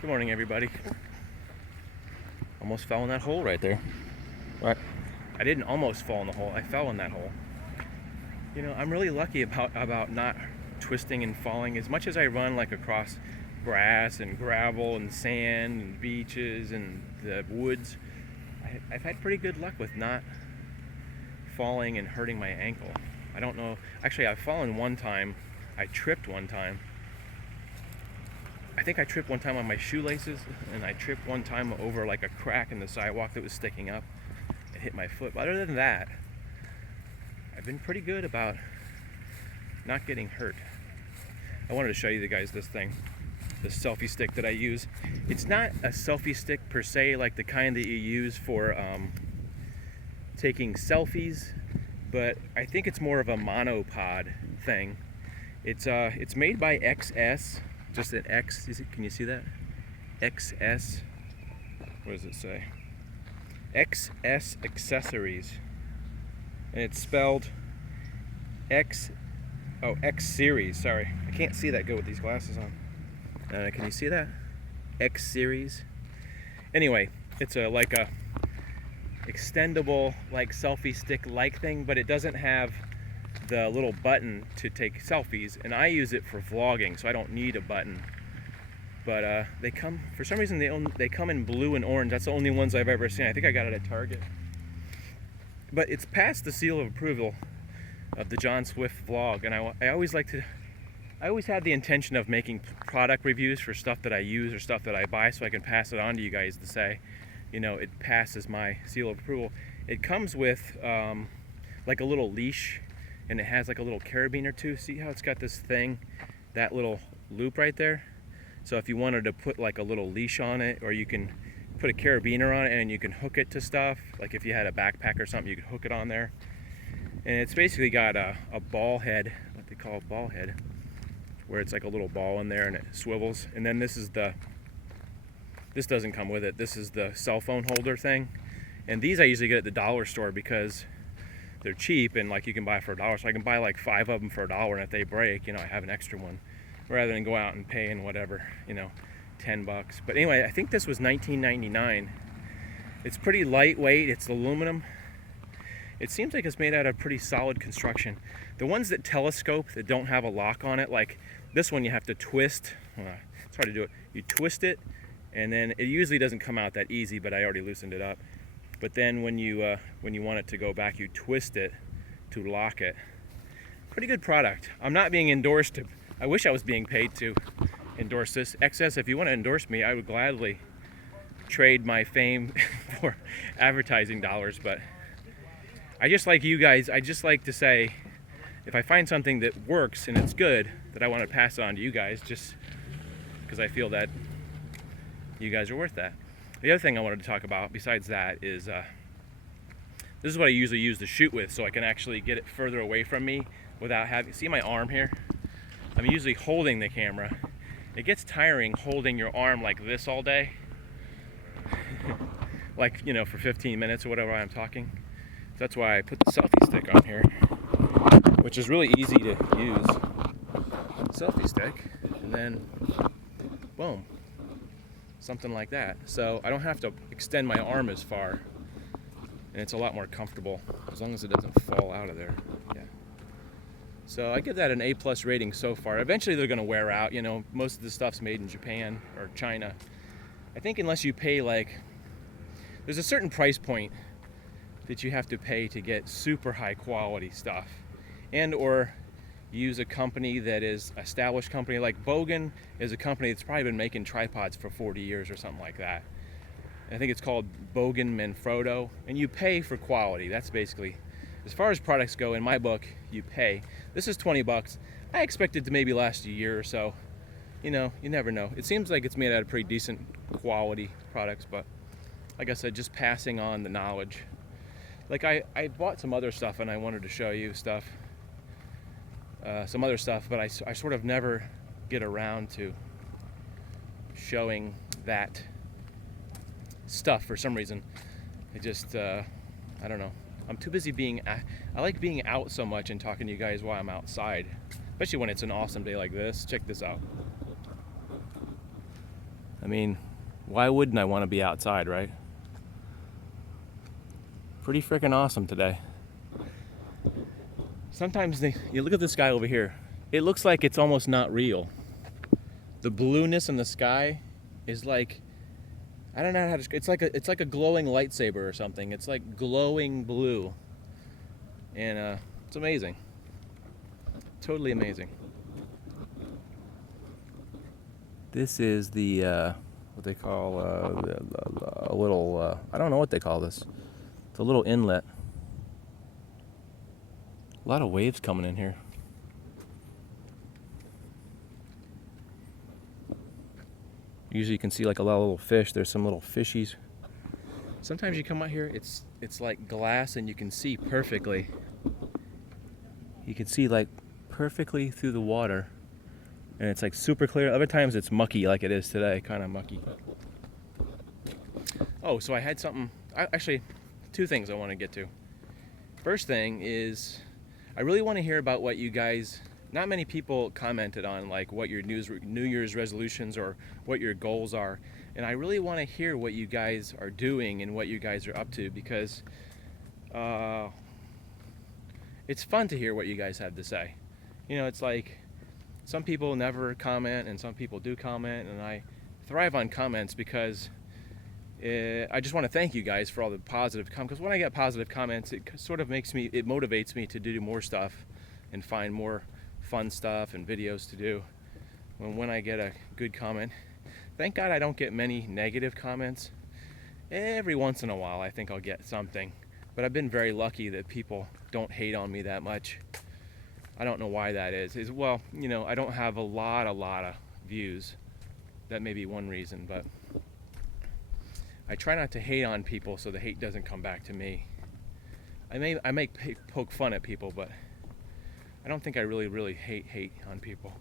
Good morning, everybody. Almost fell in that hole right there. What? I didn't almost fall in the hole. I fell in that hole. You know, I'm really lucky about not twisting and falling. As much as I run like across grass and gravel and sand and beaches and the woods, I've had pretty good luck with not falling and hurting my ankle. I don't know. Actually, I've fallen one time. I tripped one time. I think I tripped one time on my shoelaces, and I tripped one time over like a crack in the sidewalk that was sticking up. It hit my foot. But other than that, I've been pretty good about not getting hurt. I wanted to show you guys this thing, this selfie stick that I use. It's not a selfie stick per se, like the kind that you use for taking selfies, but I think it's more of a monopod thing. It's made by XS. Just an X, can you see that? XS, what does it say? XS Accessories. And it's spelled X Series, sorry. I can't see that good with these glasses on. Can you see that? X Series. Anyway, it's like a extendable, like selfie stick like thing, but it doesn't have the little button to take selfies, and I use it for vlogging, so I don't need a button. But they come, for some reason they come in blue and orange. That's the only ones I've ever seen. I think I got it at Target. But it's passed the seal of approval of the John Swift vlog, and I always had the intention of making product reviews for stuff that I use or stuff that I buy, so I can pass it on to you guys to say, you know, it passes my seal of approval. It comes with like a little leash, and it has like a little carabiner too. See how it's got this thing, that little loop right there? So if you wanted to put like a little leash on it, or you can put a carabiner on it and you can hook it to stuff, like if you had a backpack or something, you could hook it on there. And it's basically got a ball head, what they call a ball head, where it's like a little ball in there and it swivels. And then this doesn't come with it. This is the cell phone holder thing. And these I usually get at the dollar store because they're cheap, and like you can buy for $1, so I can buy like 5 of them for $1, and if they break, you know, I have an extra one, rather than go out and pay and whatever, you know, $10. But anyway, I think this was $19.99. It's pretty lightweight. It's aluminum. It seems like it's made out of pretty solid construction. The ones that telescope, that don't have a lock on it, like this one, you have to twist. It's hard to do it. You twist it, and then it usually doesn't come out that easy, but I already loosened it up. But then when you want it to go back, you twist it to lock it. Pretty good product. I'm not being endorsed. I wish I was being paid to endorse this. XS, if you want to endorse me, I would gladly trade my fame for advertising dollars. But I just like you guys. I just like to say, if I find something that works and it's good, that I want to pass it on to you guys, just because I feel that you guys are worth that. The other thing I wanted to talk about besides that is this is what I usually use to shoot with, so I can actually get it further away from me without having, see my arm here? I'm usually holding the camera. It gets tiring holding your arm like this all day. Like, you know, for 15 minutes or whatever I'm talking. So that's why I put the selfie stick on here, which is really easy to use. Selfie stick, and then boom. Something like that. So I don't have to extend my arm as far, and it's a lot more comfortable as long as it doesn't fall out of there. Yeah. So I give that an A+ rating so far. Eventually they're going to wear out. You know, most of the stuff's made in Japan or China. I think unless you pay, like, there's a certain price point that you have to pay to get super high quality stuff, and or use a company that is an established company. Like Bogen is a company that's probably been making tripods for 40 years or something like that. And I think it's called Bogen Manfrotto, and you pay for quality. That's basically, as far as products go, in my book, you pay. This is $20. I expect it to maybe last a year or so. You know, you never know. It seems like it's made out of pretty decent quality products, but like I said, just passing on the knowledge. Like I bought some other stuff, and I wanted to show you stuff. Some other stuff, but I sort of never get around to showing that stuff for some reason. It just, I don't know. I'm too busy being, I like being out so much and talking to you guys while I'm outside, especially when it's an awesome day like this. Check this out. I mean, why wouldn't I want to be outside, right? Pretty freaking awesome today. Sometimes you look at this sky over here. It looks like it's almost not real. The blueness in the sky is like, I don't know how to describe. It's like a glowing lightsaber or something. It's like glowing blue, and it's amazing. Totally amazing. This is the what they call a little. I don't know what they call this. It's a little inlet. A lot of waves coming in here. Usually you can see like a lot of little fish. There's some little fishies. Sometimes you come out here, it's like glass and you can see perfectly. You can see like perfectly through the water. And it's like super clear. Other times it's mucky like it is today, kind of mucky. Oh, so I had something, actually, two things I want to get to. First thing is, I really want to hear about what you guys, not many people commented on, like what your New Year's resolutions or what your goals are. And I really want to hear what you guys are doing and what you guys are up to, because it's fun to hear what you guys have to say. You know, it's like some people never comment and some people do comment, and I thrive on comments because I just want to thank you guys for all the positive comments, because when I get positive comments, it sort of motivates me to do more stuff and find more fun stuff and videos to do. When I get a good comment, thank God I don't get many negative comments. Every once in a while I think I'll get something, but I've been very lucky that people don't hate on me that much. I don't know why that is. Well, you know, I don't have a lot of views. That may be one reason, but I try not to hate on people so the hate doesn't come back to me. I may poke fun at people, but I don't think I really hate on people.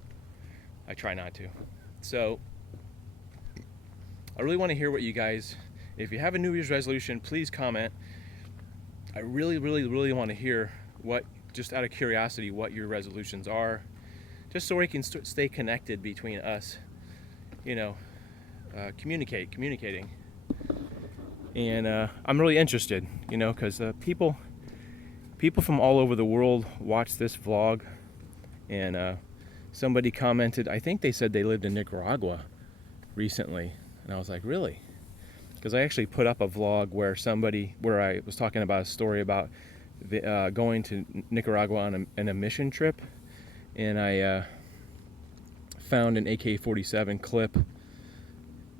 I try not to. So I really want to hear what you guys, if you have a New Year's resolution, please comment. I really want to hear what, just out of curiosity, what your resolutions are, just so we can stay connected between us, you know, communicating. And I'm really interested, you know, because people from all over the world watch this vlog. And somebody commented, I think they said they lived in Nicaragua recently, and I was like, really? Because I actually put up a vlog where I was talking about a story about going to Nicaragua on a mission trip, and I found an AK-47 clip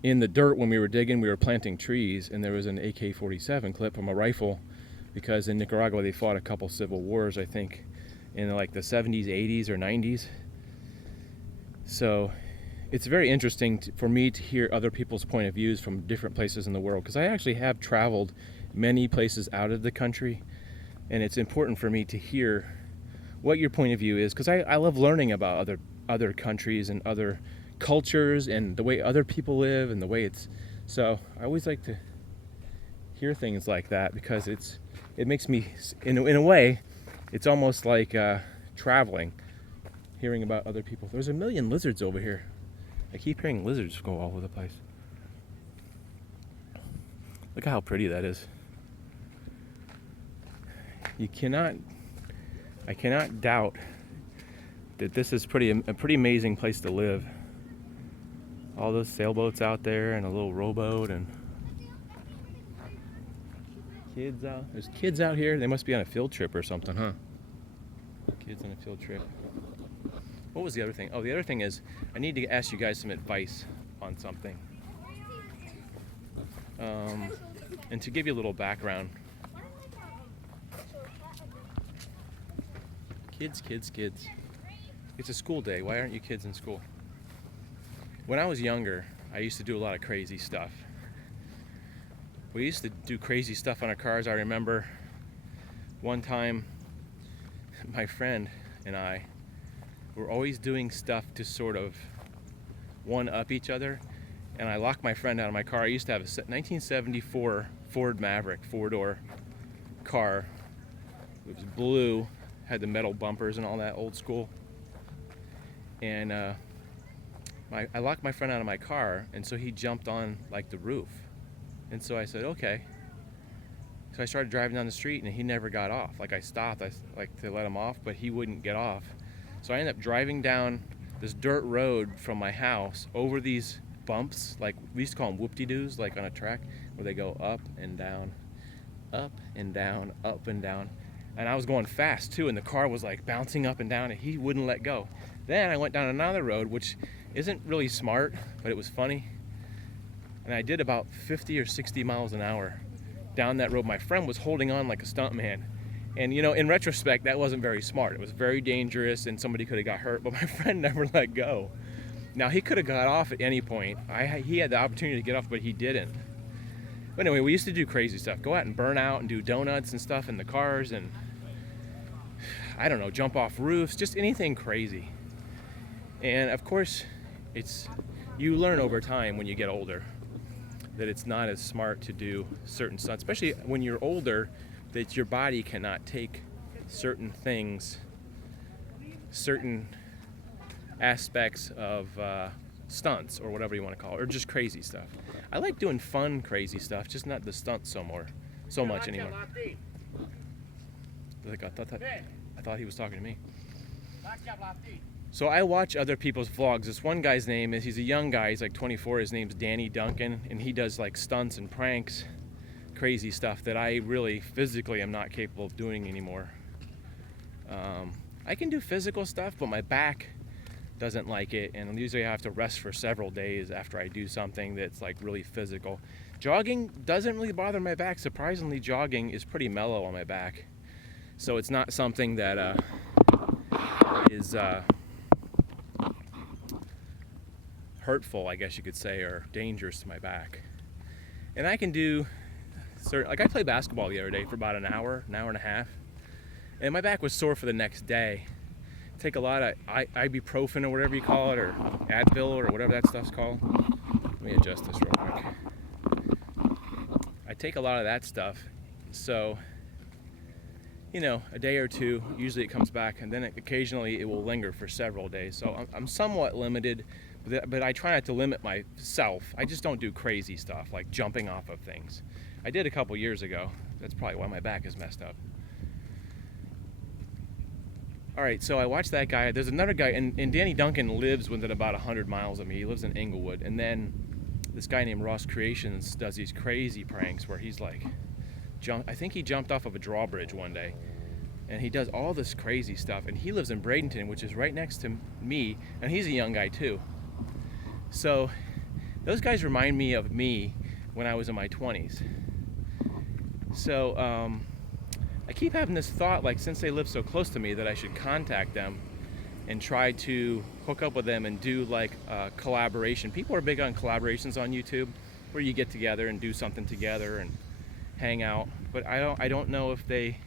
in the dirt when we were digging. We were planting trees, and there was an AK-47 clip from a rifle, because in Nicaragua they fought a couple civil wars, I think, in like the 70s, 80s, or 90s. So it's very interesting for me to hear other people's point of views from different places in the world, because I actually have traveled many places out of the country, and it's important for me to hear what your point of view is, because I love learning about other countries and other cultures and the way other people live and the way it's. So I always like to hear things like that, because it makes me, in a way, it's almost like traveling, hearing about other people. There's a million lizards over here. I keep hearing lizards go all over the place. Look at how pretty that is. I cannot doubt that this is a pretty amazing place to live. All those sailboats out there and a little rowboat and kids out. There's kids out here. They must be on a field trip or something, huh? Kids on a field trip. What was the other thing? Oh, the other thing is I need to ask you guys some advice on something. And to give you a little background. Kids. It's a school day. Why aren't you kids in school? When I was younger, I used to do a lot of crazy stuff. We used to do crazy stuff on our cars. I remember one time my friend and I were always doing stuff to sort of one-up each other, and I locked my friend out of my car. I used to have a 1974 Ford Maverick, four-door car. It was blue, had the metal bumpers and all that, old school. And I locked my friend out of my car, and so he jumped on like the roof. And so I said, okay. So I started driving down the street, and he never got off. Like, I stopped, like to let him off, but he wouldn't get off. So I ended up driving down this dirt road from my house over these bumps, like we used to call them whoop-de-doos, like on a track, where they go up and down, up and down, up and down. And I was going fast too, and the car was like bouncing up and down, and he wouldn't let go. Then I went down another road, which isn't really smart, but it was funny. And I did about 50 or 60 miles an hour down that road. My friend was holding on like a stuntman. And you know, in retrospect, that wasn't very smart. It was very dangerous, and somebody could have got hurt, but my friend never let go. Now, he could have got off at any point. He had the opportunity to get off, but he didn't. But anyway, we used to do crazy stuff. Go out and burn out and do donuts and stuff in the cars, and I don't know, jump off roofs, just anything crazy. And of course, you learn over time when you get older that it's not as smart to do certain stunts, especially when you're older, that your body cannot take certain things, certain aspects of stunts or whatever you want to call it, or just crazy stuff. I like doing fun, crazy stuff, just not the stunts so much anymore. I thought he was talking to me. So I watch other people's vlogs. This one guy's name is, he's a young guy, he's like 24, his name's Danny Duncan, and he does like stunts and pranks, crazy stuff that I really physically am not capable of doing anymore. I can do physical stuff, but my back doesn't like it, and usually I have to rest for several days after I do something that's like really physical. Jogging doesn't really bother my back. Surprisingly, jogging is pretty mellow on my back, so it's not something that is hurtful, I guess you could say, or dangerous to my back. And I can do like I played basketball the other day for about an hour and a half, and my back was sore for the next day. Take a lot of ibuprofen or whatever you call it, or Advil or whatever that stuff's called. Let me adjust this real quick. I take a lot of that stuff, so you know, a day or two, usually it comes back, and then occasionally it will linger for several days. So I'm somewhat limited, but I try not to limit myself. I just don't do crazy stuff like jumping off of things. I did a couple years ago. That's probably why my back is messed up. All right, so I watched that guy. There's another guy, and Danny Duncan lives within about 100 miles of me. He lives in Inglewood. And then this guy named Ross Creations does these crazy pranks where he's like, I think he jumped off of a drawbridge one day. And he does all this crazy stuff. And he lives in Bradenton, which is right next to me. And he's a young guy too. So those guys remind me of me when I was in my 20s. So I keep having this thought, like, since they live so close to me, that I should contact them and try to hook up with them and do like a collaboration. People are big on collaborations on YouTube, where you get together and do something together and hang out. But I don't know if they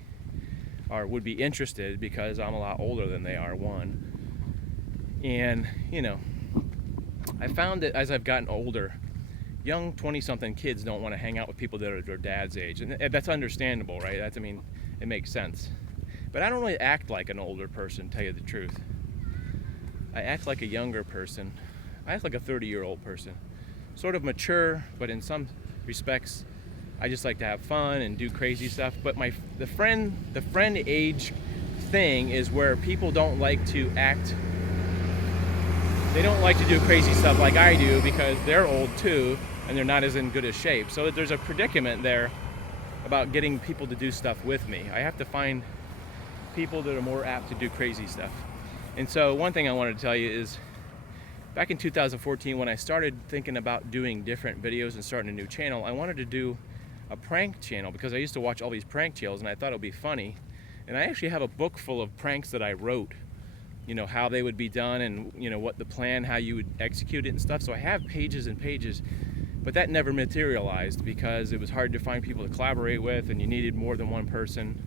would be interested, because I'm a lot older than they are, one. And you know, I found that as I've gotten older, young 20-something kids don't want to hang out with people that are their dad's age, and that's understandable, right? I mean, it makes sense. But I don't really act like an older person, to tell you the truth. I act like a younger person. I act like a 30-year-old person. Sort of mature, but in some respects, I just like to have fun and do crazy stuff. But the friend age thing is where people don't like to act. They don't like to do crazy stuff like I do, because they're old too, and they're not as in good a shape. So there's a predicament there about getting people to do stuff with me. I have to find people that are more apt to do crazy stuff. And so one thing I wanted to tell you is, back in 2014, when I started thinking about doing different videos and starting a new channel, I wanted to do a prank channel, because I used to watch all these prank channels and I thought it would be funny. And I actually have a book full of pranks that I wrote, you know, how they would be done, and you know, what the plan, how you would execute it and stuff. So I have pages and pages, but that never materialized because it was hard to find people to collaborate with, and you needed more than one person.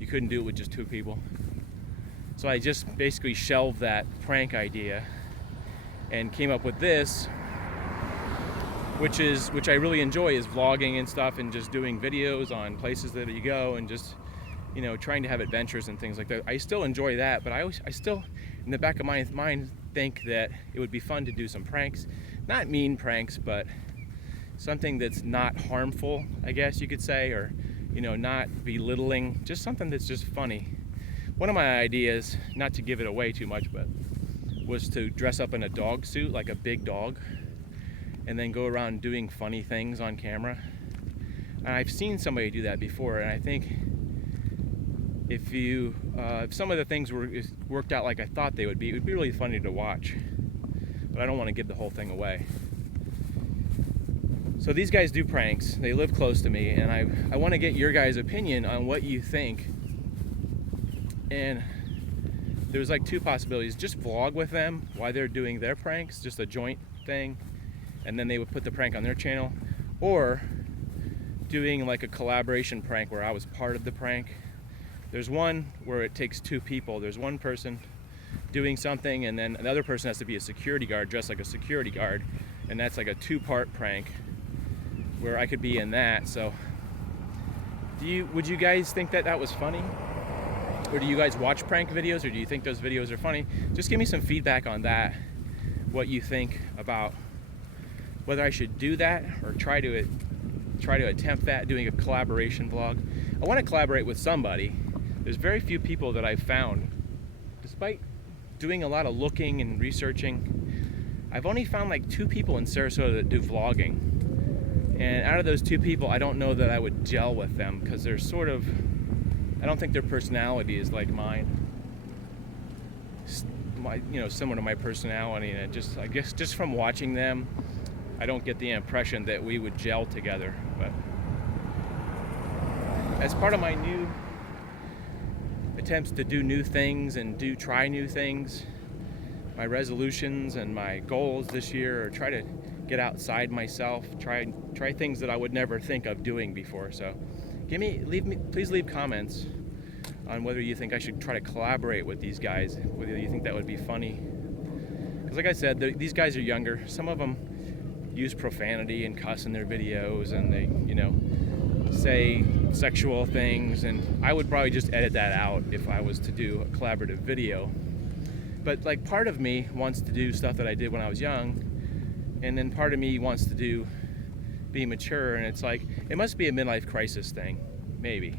You couldn't do it with just two people. So I just basically shelved that prank idea and came up with this, which I really enjoy, is vlogging and stuff, and just doing videos on places that you go, and just, you know, trying to have adventures and things like that. I still enjoy that, but I still, in the back of my mind, think that it would be fun to do some pranks, not mean pranks, but something that's not harmful, I guess you could say, or not belittling, just something that's just funny. One of my ideas, not to give it away too much, but was to dress up in a dog suit, like a big dog, and then go around doing funny things on camera. And I've seen somebody do that before, and I think if some of the things worked out like I thought they would be, it would be really funny to watch. But I don't want to give the whole thing away. So these guys do pranks. They live close to me, and I want to get your guys' opinion on what you think. And there's like two possibilities. Just vlog with them while they're doing their pranks, just a joint thing, and then they would put the prank on their channel. Or doing like a collaboration prank where I was part of the prank. There's one where it takes two people. There's one person doing something, and then another person has to be a security guard, dressed like a security guard, and that's like a two-part prank where I could be in that. So would you guys think that was funny? Or do you guys watch prank videos, or do you think those videos are funny? Just give me some feedback on that, what you think about whether I should do that or try to attempt that, doing a collaboration vlog. I want to collaborate with somebody. There's very few people that I've found, despite doing a lot of looking and researching. I've only found like 2 people in Sarasota that do vlogging. And out of those 2 people, I don't know that I would gel with them, because they're sort of, I don't think their personality is like mine. Similar to my personality, and I guess just from watching them, I don't get the impression that we would gel together. But as part of my new attempts to do new things and try new things, my resolutions and my goals this year are try to get outside myself, try things that I would never think of doing before. So please leave comments on whether you think I should try to collaborate with these guys, whether you think that would be funny. Because like I said, these guys are younger. Some of them use profanity and cuss in their videos, and they, say sexual things, and I would probably just edit that out if I was to do a collaborative video. But like, part of me wants to do stuff that I did when I was young, and then part of me wants to be mature, and it's like, it must be a midlife crisis thing, maybe.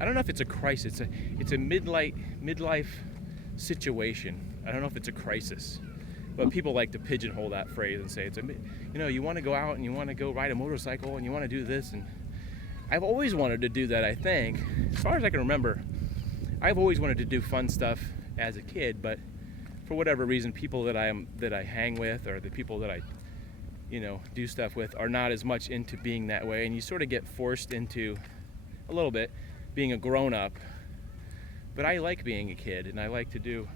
I don't know if it's a crisis. It's a midlife situation. I don't know if it's a crisis. But people like to pigeonhole that phrase and say you want to go out and you want to go ride a motorcycle and you want to do this. And I've always wanted to do that. I think, as far as I can remember, I've always wanted to do fun stuff as a kid. But for whatever reason, people that I hang with, or the people that I do stuff with, are not as much into being that way. And you sort of get forced into, a little bit, being a grown-up. But I like being a kid, and I like to do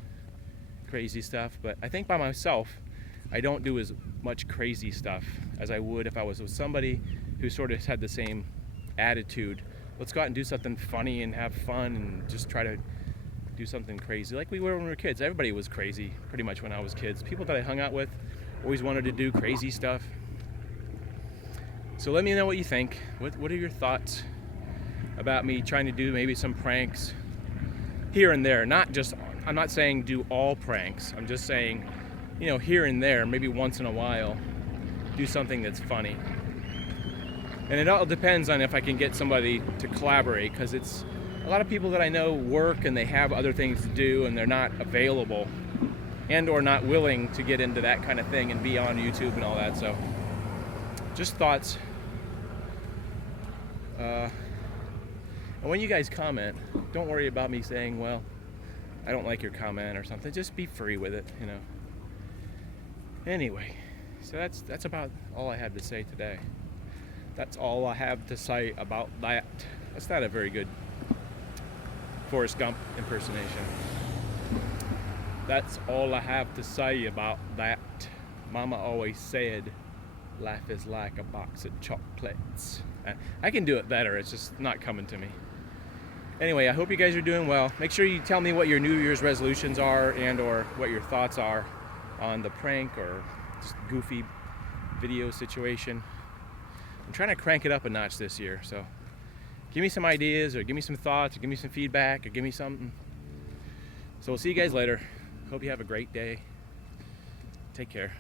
crazy stuff. But I think by myself, I don't do as much crazy stuff as I would if I was with somebody who sort of had the same attitude. Let's go out and do something funny and have fun and just try to do something crazy like we were when we were kids. Everybody was crazy pretty much when I was kids. People that I hung out with always wanted to do crazy stuff. So let me know what you think. What are your thoughts about me trying to do maybe some pranks here and there? I'm not saying do all pranks. I'm just saying, here and there, maybe once in a while, do something that's funny. And it all depends on if I can get somebody to collaborate, because it's a lot of people that I know work and they have other things to do and they're not available and or not willing to get into that kind of thing and be on YouTube and all that. So just thoughts. And when you guys comment, don't worry about me saying, well, I don't like your comment or something. Just be free with it, Anyway, so that's about all I had to say today. That's all I have to say about that. That's not a very good Forrest Gump impersonation. That's all I have to say about that. Mama always said, life is like a box of chocolates. I can do it better. It's just not coming to me. Anyway, I hope you guys are doing well. Make sure you tell me what your New Year's resolutions are and or what your thoughts are on the prank or just goofy video situation. I'm trying to crank it up a notch this year, so give me some ideas, or give me some thoughts, or give me some feedback, or give me something. So we'll see you guys later. Hope you have a great day. Take care.